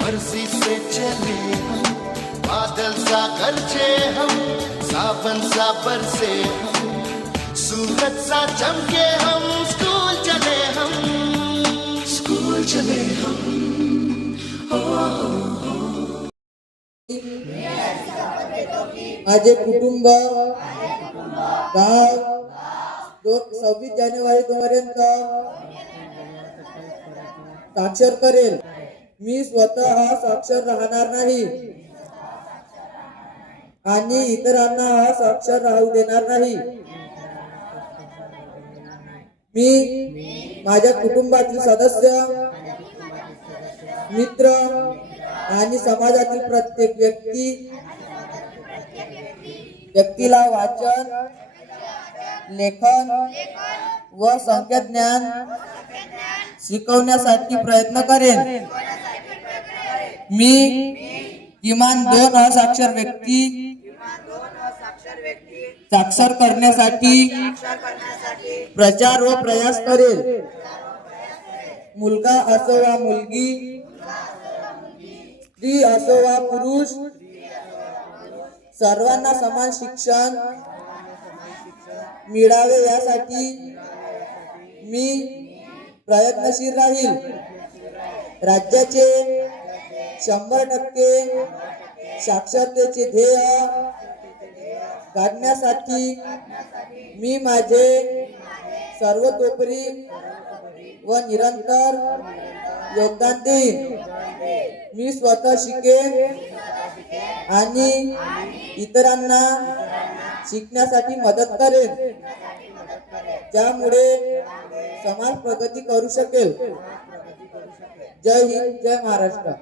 मर्ज़ी से चले हम। कुटुंब सव्वीस जानेवारी पर्यंत साक्षर करेल. मी स्वतः साक्षर राहणार नाही. आणि इतरांना हा साक्षर राहू देणार नाही. मी माझ्या कुटुंबातील सदस्य मित्र आणि समाजातील प्रत्येक व्यक्ती व्यक्तीला वाचन लेखन व संख्याज्ञान शिकवण्यासाठी प्रयत्न करेन. मी किमान दोन असाक्षर व्यक्ती साक्षर करण्यासाठी प्रचार व प्रयास करेल. मुलगा असो वा मुलगी स्त्री असो वा पुरुष सर्वांना समान शिक्षण मिळावे यासाठी मी प्रयत्नशील राहील. राज्याचे शंभर टक्के साक्षरतेचे ध्येय काढण्यासाठी मी माझे सर्वतोपरी व निरंतर योगदान देईन. मी स्वतः शिकेन आणि इतरांना शिकण्यासाठी मदत करेन. त्यामुळे समाज प्रगती करू शकेल. जय हिंद जय महाराष्ट्र.